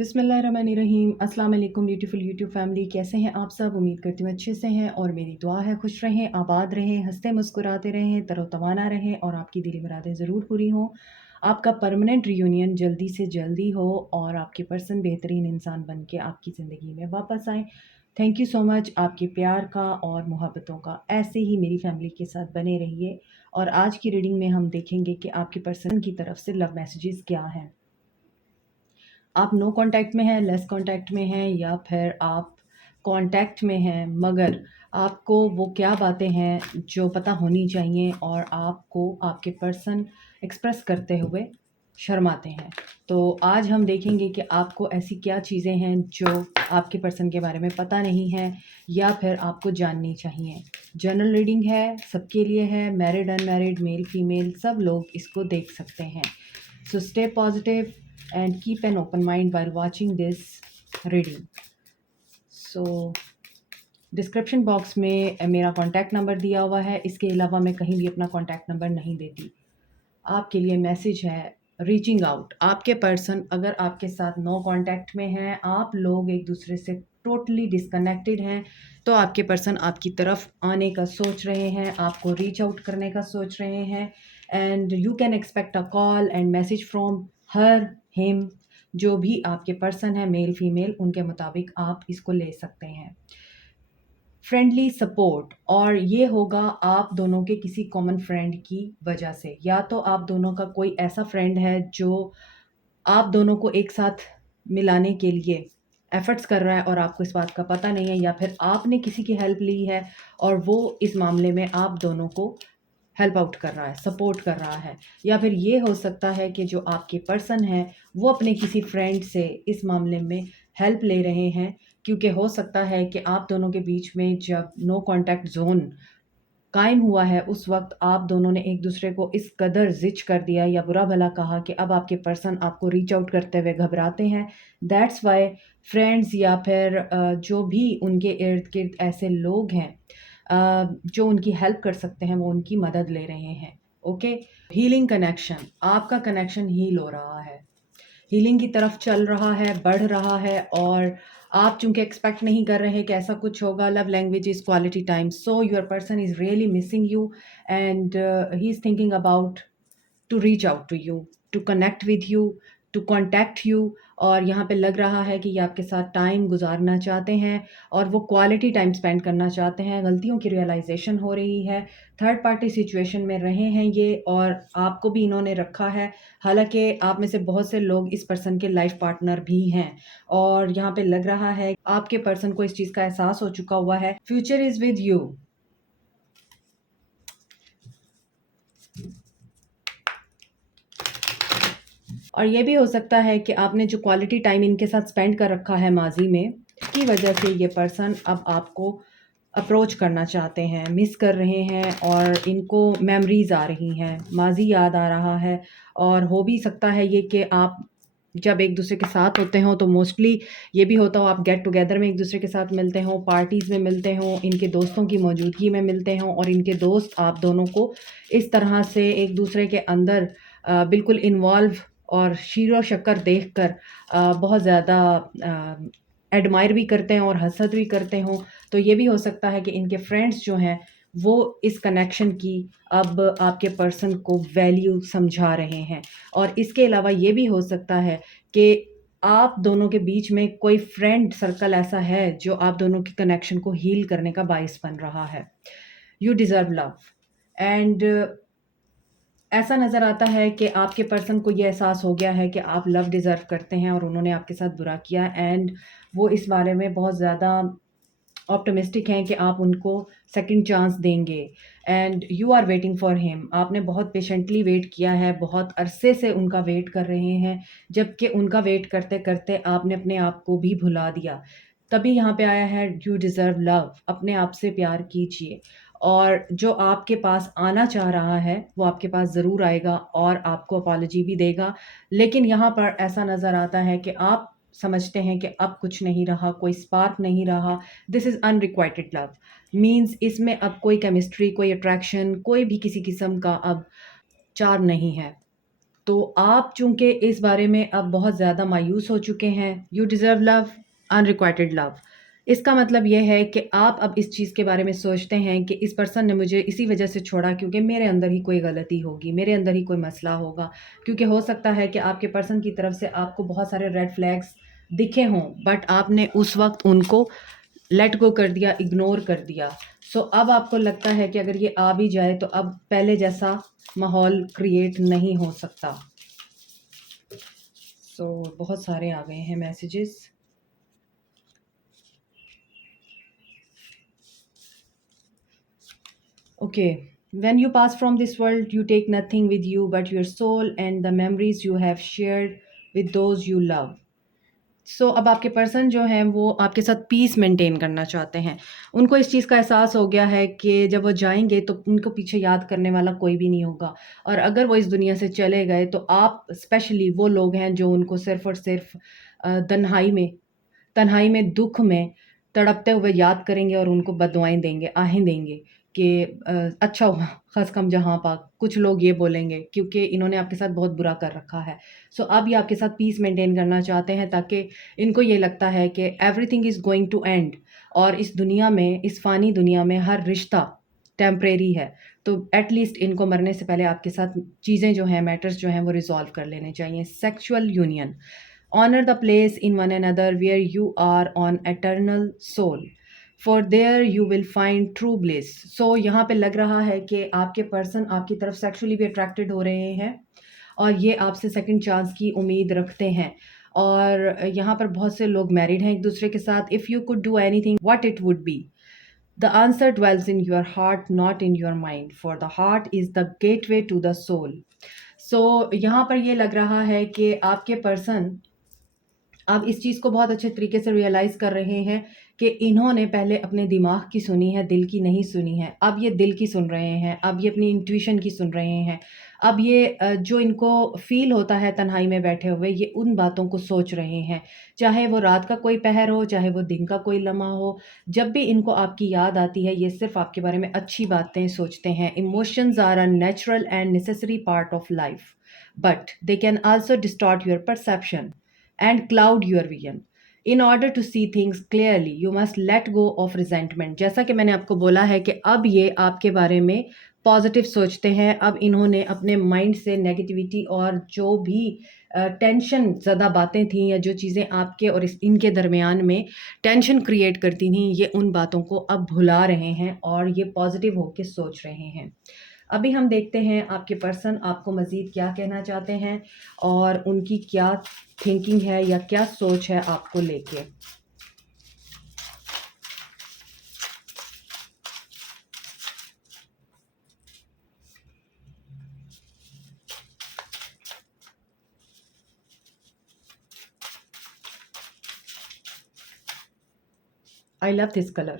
बिस्मिल्लाहिर्रहमानिर्रहीम। अस्सलाम वालेकुम ब्यूटीफुल यूट्यूब फैमिली, कैसे हैं आप सब? उम्मीद करती हूँ अच्छे से हैं और मेरी दुआ है खुश रहें, आबाद रहें, हंसते मुस्कुराते रहें, तरोतवाना रहें और आपकी दिली मुरादें ज़रूर पूरी हों। आपका परमानेंट रियूनियन जल्दी से जल्दी हो और आपके पर्सन बेहतरीन इंसान बन के आपकी ज़िंदगी में वापस आएँ। थैंक यू सो मच आपके प्यार का और मोहब्बतों का। ऐसे ही मेरी फैमिली के साथ बने रहिए और आज की रीडिंग में हम देखेंगे कि आपके पर्सन की तरफ से लव मैसेजेस क्या हैं। आप नो कांटेक्ट में हैं, लेस कांटेक्ट में हैं या फिर आप कांटेक्ट में हैं मगर आपको वो क्या बातें हैं जो पता होनी चाहिए और आपको आपके पर्सन एक्सप्रेस करते हुए शर्माते हैं। तो आज हम देखेंगे कि आपको ऐसी क्या चीज़ें हैं जो आपके पर्सन के बारे में पता नहीं है या फिर आपको जाननी चाहिए। जनरल रीडिंग है, सबके लिए है, मैरिड अनमैरिड, मेल फीमेल सब लोग इसको देख सकते हैं। So stay positive and keep an open mind while watching this reading. So description box में मेरा कॉन्टैक्ट नंबर दिया हुआ है। इसके अलावा मैं कहीं भी अपना कॉन्टैक्ट नंबर नहीं देती। आपके लिए मैसेज है रीचिंग आउट। आपके पर्सन अगर आपके साथ नो कांटेक्ट में हैं, आप लोग एक दूसरे से टोटली डिस्कनेक्टेड हैं, तो आपके पर्सन आपकी तरफ आने का सोच रहे हैं, आपको रीच आउट करने का सोच रहे हैं and you can expect a call and message from her him. जो भी आपके पर्सन है मेल फीमेल उनके मुताबिक आप इसको ले सकते हैं। फ्रेंडली सपोर्ट और ये होगा आप दोनों के किसी कॉमन फ्रेंड की वजह से, या तो आप दोनों का कोई ऐसा फ्रेंड है जो आप दोनों को एक साथ मिलाने के लिए एफर्ट्स कर रहा है और आपको इस बात का पता नहीं है, या फिर आपने किसी की हेल्प ली है और वो इस मामले में आप दोनों को हेल्प आउट कर रहा है, सपोर्ट कर रहा है। या फिर ये हो सकता है कि जो आपके पर्सन है वो अपने किसी फ्रेंड से इस मामले में हेल्प ले रहे हैं, क्योंकि हो सकता है कि आप दोनों के बीच में जब नो कांटेक्ट जोन कायम हुआ है उस वक्त आप दोनों ने एक दूसरे को इस कदर ज़िच कर दिया या बुरा भला कहा कि अब आपके पर्सन आपको रीच आउट करते हुए घबराते हैं। दैट्स वाई फ्रेंड्स या फिर जो भी उनके इर्द गिर्द ऐसे लोग हैं जो उनकी हेल्प कर सकते हैं वो उनकी मदद ले रहे हैं। ओके, हीलिंग कनेक्शन, आपका कनेक्शन हील हो रहा है, हीलिंग की तरफ चल रहा है, बढ़ रहा है और आप चूंकि एक्सपेक्ट नहीं कर रहे कि ऐसा कुछ होगा। Love language is quality time, so your person is really missing you and he is thinking about to reach out to you, to connect with you, to contact you. और यहाँ पे लग रहा है कि ये आपके साथ टाइम गुजारना चाहते हैं और वो क्वालिटी टाइम स्पेंड करना चाहते हैं। गलतियों की रियलाइजेशन हो रही है, थर्ड पार्टी सिचुएशन में रहे हैं ये और आपको भी इन्होंने रखा है। हालांकि आप में से बहुत से लोग इस पर्सन के लाइफ पार्टनर भी हैं और यहाँ पे लग रहा है आपके पर्सन को इस चीज़ का एहसास हो चुका हुआ है। Future is with you. और ये भी हो सकता है कि आपने जो क्वालिटी टाइम इनके साथ स्पेंड कर रखा है माजी में, इसकी वजह से ये पर्सन अब आपको अप्रोच करना चाहते हैं, मिस कर रहे हैं और इनको मेमोरीज आ रही हैं, माजी याद आ रहा है। और हो भी सकता है ये कि आप जब एक दूसरे के साथ होते हो तो मोस्टली ये भी होता हो आप गेट टुगेदर में एक दूसरे के साथ मिलते हो, पार्टीज़ में मिलते हो, इनके दोस्तों की मौजूदगी में मिलते हो और इनके दोस्त आप दोनों को इस तरह से एक दूसरे के अंदर बिल्कुल इन्वॉल्व और शीरो शक्कर देखकर बहुत ज़्यादा एडमायर भी करते हैं और हसद भी करते हों। तो ये भी हो सकता है कि इनके फ्रेंड्स जो हैं वो इस कनेक्शन की अब आपके पर्सन को वैल्यू समझा रहे हैं। और इसके अलावा ये भी हो सकता है कि आप दोनों के बीच में कोई फ्रेंड सर्कल ऐसा है जो आप दोनों के कनेक्शन को हील करने का बायस बन रहा है। यू डिज़र्व लव एंड ऐसा नज़र आता है कि आपके पर्सन को ये एहसास हो गया है कि आप लव डिज़र्व करते हैं और उन्होंने आपके साथ बुरा किया एंड वो इस बारे में बहुत ज़्यादा ऑप्टिमिस्टिक हैं कि आप उनको सेकंड चांस देंगे and you are waiting for him. आपने बहुत पेशेंटली वेट किया है, बहुत अरसे से उनका वेट कर रहे हैं, जबकि उनका वेट करते करते आपने अपने आप को भी भुला दिया। तभी यहाँ पे आया है यू डिज़र्व लव। अपने आप से प्यार कीजिए और जो आपके पास आना चाह रहा है वो आपके पास ज़रूर आएगा और आपको अपॉलजी भी देगा। लेकिन यहाँ पर ऐसा नज़र आता है कि आप समझते हैं कि अब कुछ नहीं रहा, कोई स्पार्क नहीं रहा। This is unrequited love, means इसमें अब कोई केमिस्ट्री, कोई अट्रैक्शन, कोई भी किसी किस्म का अब चार्म नहीं है। तो आप चूँकि इस बारे में अब बहुत ज़्यादा मायूस हो चुके हैं, you deserve love, unrequited love. इसका मतलब ये है कि आप अब इस चीज़ के बारे में सोचते हैं कि इस पर्सन ने मुझे इसी वजह से छोड़ा क्योंकि मेरे अंदर ही कोई गलती होगी, मेरे अंदर ही कोई मसला होगा। क्योंकि हो सकता है कि आपके पर्सन की तरफ से आपको बहुत सारे रेड फ्लैग्स दिखे हों, बट आपने उस वक़्त उनको लेट गो कर दिया, इग्नोर कर दिया। सो अब आपको लगता है कि अगर ये आ भी जाए तो अब पहले जैसा माहौल क्रिएट नहीं हो सकता। सो बहुत सारे आ गए हैं messages. Okay, when you pass from this world you take nothing with you but your soul and the memories you have shared with those you love. So अब आपके पर्सन जो हैं वो आपके साथ पीस मेंटेन करना चाहते हैं। उनको इस चीज़ का एहसास हो गया है कि जब वो जाएँगे तो उनको पीछे याद करने वाला कोई भी नहीं होगा, और अगर वो इस दुनिया से चले गए तो आप स्पेशली वो लोग हैं जो उनको सिर्फ़ और सिर्फ़ तन्हाई में, दुःख में तड़पते हुए याद करेंगे और उनको बददुआएँ देंगे, आहें देंगे कि अच्छा हुआ ख़स कम जहाँ पाक। कुछ लोग ये बोलेंगे क्योंकि इन्होंने आपके साथ बहुत बुरा कर रखा है। सो अब ये आपके साथ पीस मेंटेन करना चाहते हैं ताकि इनको ये लगता है कि everything is going to end, और इस दुनिया में, इस फ़ानी दुनिया में हर रिश्ता टेम्परेरी है। तो एट लीस्ट इनको मरने से पहले आपके साथ चीज़ें जो हैं, मैटर्स जो हैं वो रिज़ॉल्व कर लेने चाहिए। Sexual union, honor the place in one another where you are on eternal soul, for there you will find true bliss। so यहाँ पे लग रहा है कि आपके पर्सन आपकी तरफ सेक्सुअली भी अट्रैक्टेड हो रहे हैं और ये आपसे सेकंड चांस की उम्मीद रखते हैं। और यहाँ पर बहुत से लोग मैरिड हैं एक दूसरे के साथ। If you could do anything what it would be, the answer dwells in your heart not in your mind, for the heart is the gateway to the soul। so यहाँ पर ये लग रहा है कि आपके पर्सन अब इस चीज़ को बहुत अच्छे तरीके से रियलाइज़ कर रहे हैं कि इन्होंने पहले अपने दिमाग की सुनी है, दिल की नहीं सुनी है। अब ये दिल की सुन रहे हैं, अब ये अपनी इंट्यूशन की सुन रहे हैं। अब ये जो इनको फ़ील होता है तन्हाई में बैठे हुए, ये उन बातों को सोच रहे हैं। चाहे वो रात का कोई पहर हो, चाहे वो दिन का कोई लम्हा हो, जब भी इनको आपकी याद आती है, ये सिर्फ़ आपके बारे में अच्छी बातें सोचते हैं। Emotions are a natural and necessary part of life, but they can also distort your perception and cloud your vision। In order to see things clearly, you must let go of resentment। जैसा कि मैंने आपको बोला है कि अब ये आपके बारे में पॉजिटिव सोचते हैं। अब इन्होंने अपने माइंड से नेगेटिविटी और जो भी टेंशन ज़्यादा बातें थीं या जो चीज़ें आपके और इनके दरमियान में टेंशन क्रिएट करती थीं, ये उन बातों को अब भुला रहे हैं और ये पॉजिटिव होके सोच रहे हैं। अभी हम देखते हैं आपके पर्सन आपको मज़ीद क्या कहना चाहते हैं और उनकी क्या थिंकिंग है या क्या सोच है आपको लेके। I love this color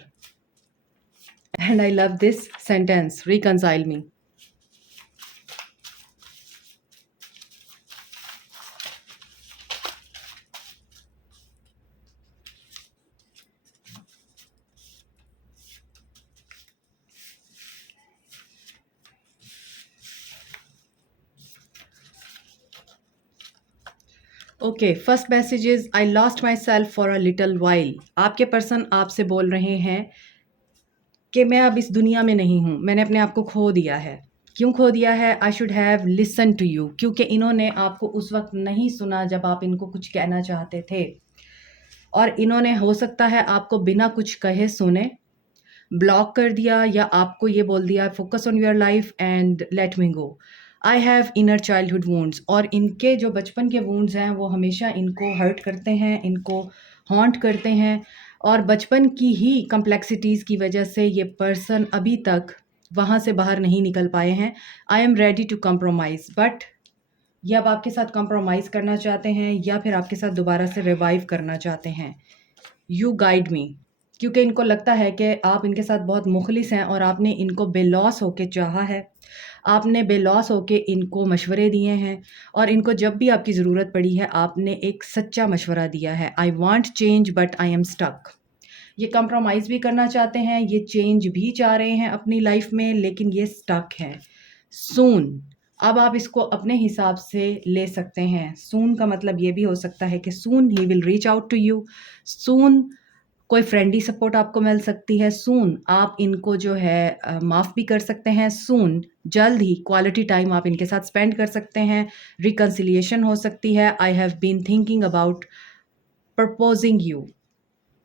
and I love this sentence, reconcile me। Okay, first message is I lost my self for a little while. आपके पर्सन आपसे बोल रहे हैं कि मैं अब इस दुनिया में नहीं हूँ, मैंने अपने आप को खो दिया है। क्यों खो दिया है? I should have listen to you, क्योंकि इन्होंने आपको उस वक्त नहीं सुना जब आप इनको कुछ कहना चाहते थे, और इन्होंने हो सकता है आपको बिना कुछ कहे सुने ब्लॉक कर दिया या आपको ये बोल दिया focus on your life and let me go. I have inner childhood wounds, और इनके जो बचपन के वुंड्स हैं वो हमेशा इनको हर्ट करते हैं, इनको हॉन्ट करते हैं, और बचपन की ही कम्प्लेक्सिटीज़ की वजह से ये पर्सन अभी तक वहाँ से बाहर नहीं निकल पाए हैं। I am ready to compromise, but ये अब आपके साथ कंप्रोमाइज़ करना चाहते हैं या फिर आपके साथ दोबारा से रिवाइव करना चाहते हैं। यू गाइड मी, क्योंकि इनको लगता है कि आप इनके साथ बहुत मुखलिस हैं और आपने इनको बेलौस होके चाहा है, आपने बेलौस होके इनको मशवरे दिए हैं, और इनको जब भी आपकी ज़रूरत पड़ी है आपने एक सच्चा मशवरा दिया है। I want change but I am stuck. ये कंप्रोमाइज़ भी करना चाहते हैं, ये चेंज भी चाह रहे हैं अपनी लाइफ में, लेकिन ये स्टक हैं। सून अब आप इसको अपने हिसाब से ले सकते हैं। सून का मतलब ये भी हो सकता है कि सून ही will reach out to you. Soon कोई फ्रेंडली सपोर्ट आपको मिल सकती है। सून आप इनको जो है माफ़ भी कर सकते हैं। सून जल्द ही क्वालिटी टाइम आप इनके साथ स्पेंड कर सकते हैं। रिकन्सिलिएशन हो सकती है। I have been thinking about proposing you.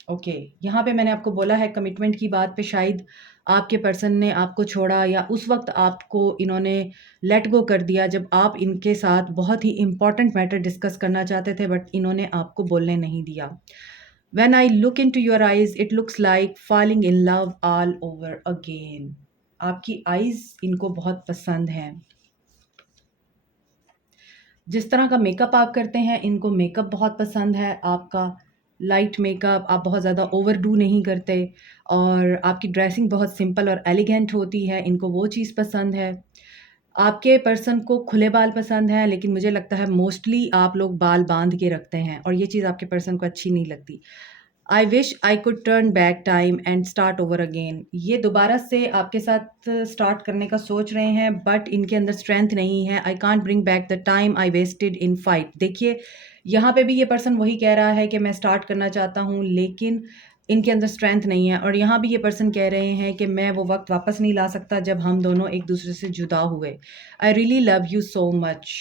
Okay, यहाँ पे मैंने आपको बोला है कमिटमेंट की बात पे शायद आपके पर्सन ने आपको छोड़ा या उस वक्त आपको इन्होंने लेट गो कर दिया जब आप इनके साथ बहुत ही इंपॉर्टेंट मैटर डिस्कस करना चाहते थे, बट इन्होंने आपको बोलने नहीं दिया। When I look into your eyes it looks like falling in love all over again. आपकी आईज इनको बहुत पसंद हैं। जिस तरह का मेकअप आप करते हैं इनको मेकअप बहुत पसंद है आपका। लाइट मेकअप, आप बहुत ज़्यादा ओवरडू नहीं करते और आपकी ड्रेसिंग बहुत सिंपल और एलिगेंट होती है, इनको वो चीज़ पसंद है। आपके पर्सन को खुले बाल पसंद हैं, लेकिन मुझे लगता है मोस्टली आप लोग बाल बांध के रखते हैं और ये चीज़ आपके पर्सन को अच्छी नहीं लगती। I wish I could turn back time and start over again. ये दोबारा से आपके साथ स्टार्ट करने का सोच रहे हैं, बट इनके अंदर स्ट्रेंथ नहीं है। I can't bring back the time I wasted in fight. देखिए, यहाँ पे भी ये पर्सन वही कह रहा है कि मैं स्टार्ट करना चाहता हूँ, लेकिन इनके अंदर स्ट्रेंथ नहीं है। और यहाँ भी ये पर्सन कह रहे हैं कि मैं वो वक्त वापस नहीं ला सकता जब हम दोनों एक दूसरे से जुदा हुए। I really love you so much.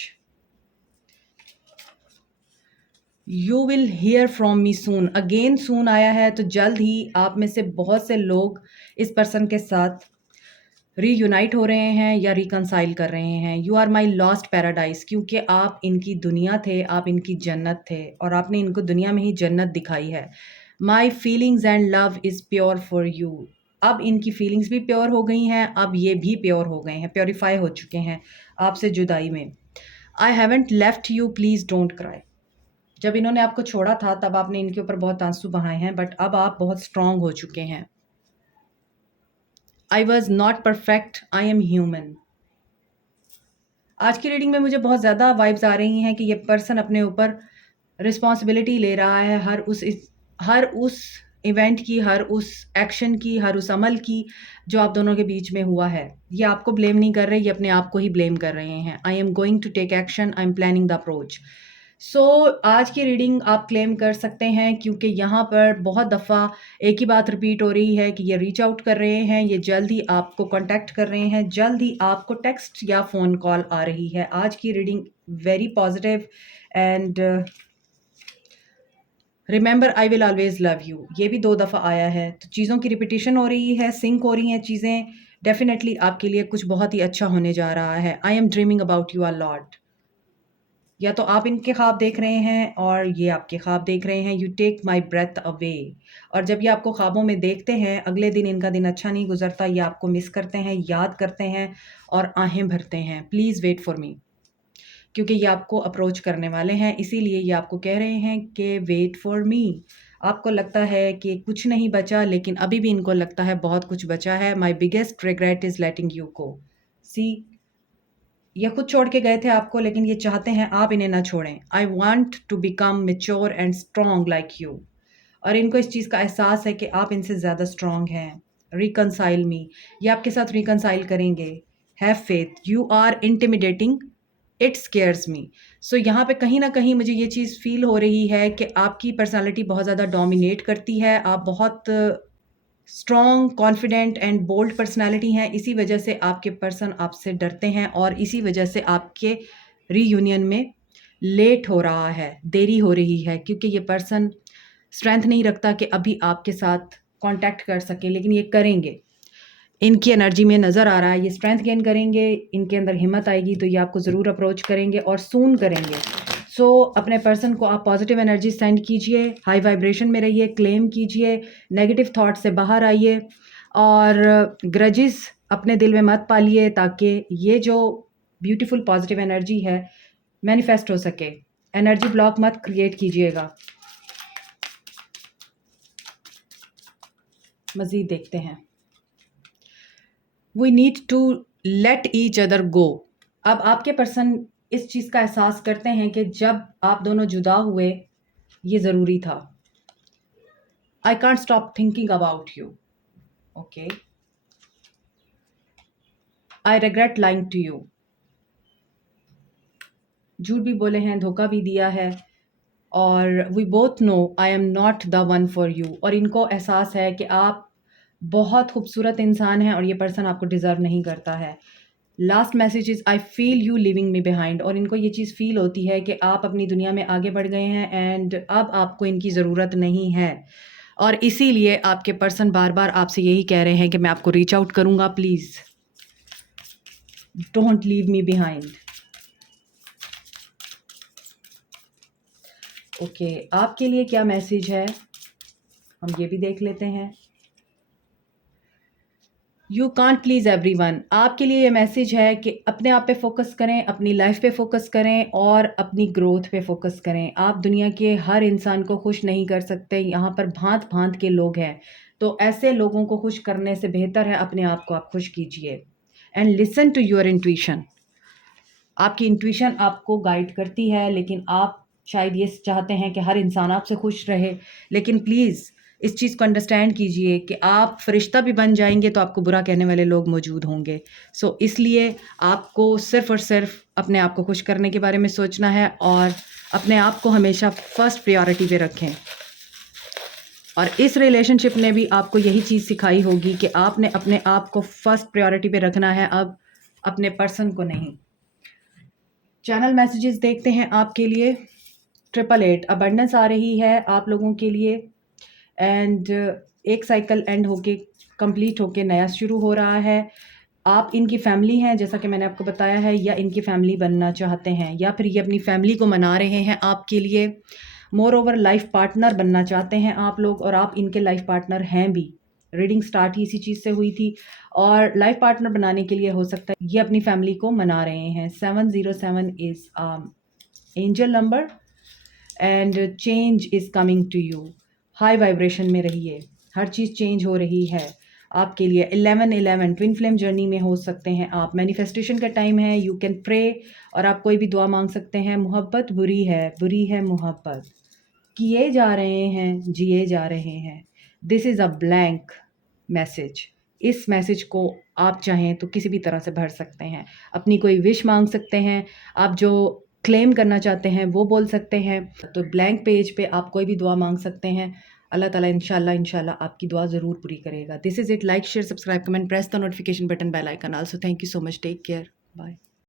You will hear from me soon. Again सून आया है, तो जल्द ही आप में से बहुत से लोग इस पर्सन के साथ रीयूनाइट हो रहे हैं या रिकनसाइल कर रहे हैं। You are my lost paradise, क्योंकि आप इनकी दुनिया थे, आप इनकी जन्नत थे और आपने इनको दुनिया में ही जन्नत दिखाई है। My feelings and love is pure for you. अब इनकी फीलिंग्स भी प्योर हो गई हैं, अब ये भी प्योर हो गए हैं, प्योरीफाई हो चुके हैं आपसे जुदाई में। I haven't left you, please don't cry. जब इन्होंने आपको छोड़ा था तब आपने इनके ऊपर बहुत आंसू बहाए हैं, बट अब आप बहुत स्ट्रांग हो चुके हैं। I was not perfect, I am human. आज की रीडिंग में मुझे बहुत ज़्यादा वाइब्स आ रही हैं कि ये पर्सन अपने ऊपर रिस्पॉन्सिबिलिटी ले रहा है हर उस इवेंट की, हर उस एक्शन की, हर उस अमल की जो आप दोनों के बीच में हुआ है। ये आपको ब्लेम नहीं कर रहे, ये अपने आप को ही ब्लेम कर रहे हैं। I am going to take action, I am planning the approach. So आज की रीडिंग आप क्लेम कर सकते हैं, क्योंकि यहाँ पर बहुत दफ़ा एक ही बात रिपीट हो रही है कि ये रीच आउट कर रहे हैं, ये जल्द ही आपको कॉन्टैक्ट कर रहे हैं, जल्द ही आपको टेक्स्ट या फ़ोन कॉल आ रही है। आज की reading very positive and remember I will always love you, ये भी 2 दफ़ा आया है, तो चीज़ों की रिपीटिशन हो रही है, सिंक हो रही हैं चीज़ें। डेफिनेटली आपके लिए कुछ बहुत ही अच्छा होने जा रहा है। I am dreaming about you a lot. या तो आप इनके ख्वाब देख रहे हैं और ये आपके ख्वाब देख रहे हैं। You take my breath away. और जब ये आपको ख्वाबों में देखते हैं, अगले दिन इनका दिन अच्छा नहीं गुजरता, ये आपको मिस करते हैं, याद करते हैं और आहें भरते हैं। प्लीज़ वेट फॉर मी, क्योंकि ये आपको अप्रोच करने वाले हैं, इसीलिए ये आपको कह रहे हैं कि वेट फॉर मी। आपको लगता है कि कुछ नहीं बचा, लेकिन अभी भी इनको लगता है बहुत कुछ बचा है। My biggest regret is letting you go. See, ये खुद छोड़ के गए थे आपको, लेकिन ये चाहते हैं आप इन्हें ना छोड़ें। I want to become mature and strong like you. और इनको इस चीज़ का एहसास है कि आप इनसे ज़्यादा स्ट्रॉन्ग हैं। रिकनसाइल मी, ये आपके साथ रिकनसाइल करेंगे। Have faith, you are intimidating, it scares me. So यहाँ पे कहीं ना कहीं मुझे ये चीज़ फील हो रही है कि आपकी पर्सनालिटी बहुत ज़्यादा डोमिनेट करती है। आप बहुत strong, confident and bold personality हैं। इसी वजह से आपके पर्सन आपसे डरते हैं और इसी वजह से आपके रीयूनियन में लेट हो रहा है, देरी हो रही है, क्योंकि ये पर्सन स्ट्रेंथ नहीं रखता कि अभी आपके साथ कांटेक्ट कर सके, लेकिन ये करेंगे। इनकी एनर्जी में नज़र आ रहा है ये स्ट्रेंथ गेन करेंगे, इनके अंदर हिम्मत आएगी तो ये आपको ज़रूर अप्रोच करेंगे और सून करेंगे। सो अपने पर्सन को आप पॉजिटिव एनर्जी सेंड कीजिए, हाई वाइब्रेशन में रहिए, क्लेम कीजिए, नेगेटिव थॉट से बाहर आइए और ग्रजेस अपने दिल में मत पालिए, ताकि ये जो ब्यूटीफुल पॉजिटिव एनर्जी है मैनिफेस्ट हो सके। एनर्जी ब्लॉक मत क्रिएट कीजिएगा। मज़ीद देखते हैं। We need to let each other go. अब आपके पर्सन इस चीज़ का एहसास करते हैं कि जब आप दोनों जुदा हुए ये ज़रूरी था। I can't stop thinking about you. Okay, I regret lying to you. झूठ भी बोले हैं, धोखा भी दिया है, और we both know I am not the one for you. और इनको एहसास है कि आप बहुत खूबसूरत इंसान हैं और ये पर्सन आपको डिज़र्व नहीं करता है। Last message is I feel you living me behind. और इनको ये चीज़ फ़ील होती है कि आप अपनी दुनिया में आगे बढ़ गए हैं एंड अब आपको इनकी ज़रूरत नहीं है, और इसीलिए आपके पर्सन बार बार आपसे यही कह रहे हैं कि मैं आपको रीच आउट करूँगा, please don't leave me behind. Okay, आपके लिए क्या मैसेज है, हम ये भी देख लेते हैं। You can't please everyone. आपके लिए ये मैसेज है कि अपने आप पे फोकस करें, अपनी लाइफ पे फोकस करें और अपनी ग्रोथ पे फोकस करें। आप दुनिया के हर इंसान को खुश नहीं कर सकते, यहाँ पर भांत भांत के लोग हैं, तो ऐसे लोगों को खुश करने से बेहतर है अपने आप को आप खुश कीजिए। And listen to your intuition. आपकी इंट्यूशन आपको गाइड करती है, लेकिन आप शायद ये चाहते हैं कि हर इंसान आपसे खुश रहे, लेकिन प्लीज़ इस चीज़ को अंडरस्टैंड कीजिए कि आप फरिश्ता भी बन जाएंगे तो आपको बुरा कहने वाले लोग मौजूद होंगे। सो इसलिए आपको सिर्फ़ और सिर्फ अपने आप को खुश करने के बारे में सोचना है और अपने आप को हमेशा फर्स्ट प्रायोरिटी पे रखें। और इस रिलेशनशिप ने भी आपको यही चीज़ सिखाई होगी कि आपने अपने आप को फर्स्ट प्रायोरिटी पे रखना है, अब अपने पर्सन को नहीं। चैनल मैसेजेस देखते हैं आपके लिए। 888 अबंडेंस आ रही है आप लोगों के लिए, एंड एक साइकिल एंड होके कंप्लीट होके नया शुरू हो रहा है। आप इनकी फैमिली हैं जैसा कि मैंने आपको बताया है, या इनकी फैमिली बनना चाहते हैं, या फिर ये अपनी फैमिली को मना रहे हैं आपके लिए। मोर ओवर लाइफ पार्टनर बनना चाहते हैं आप लोग, और आप इनके लाइफ पार्टनर हैं भी। रीडिंग स्टार्ट ही इसी चीज़ से हुई थी, और लाइफ पार्टनर बनाने के लिए हो सकता है ये अपनी फैमिली को मना रहे हैं। 707 is angel number, and change is coming to you. High vibration में रहिए, हर चीज़ चेंज हो रही है आपके लिए। 11-11 ट्विन फ्लेम जर्नी में हो सकते हैं आप। मैनिफेस्टेशन का टाइम है, यू कैन प्रे, और आप कोई भी दुआ मांग सकते हैं। मोहब्बत बुरी है मोहब्बत, किए जा रहे हैं जिए जा रहे हैं। This is a blank message. इस मैसेज को आप चाहें तो किसी भी तरह से भर सकते हैं, अपनी कोई विश मांग सकते हैं, आप जो क्लेम करना चाहते हैं वो बोल सकते हैं। तो ब्लैंक पेज पे आप कोई भी दुआ मांग सकते हैं। अल्लाह ताला इंशाल्लाह आपकी दुआ ज़रूर पूरी करेगा। This is it. Like share subscribe comment press the notification button, bell icon. Also thank you so much. Take care, bye.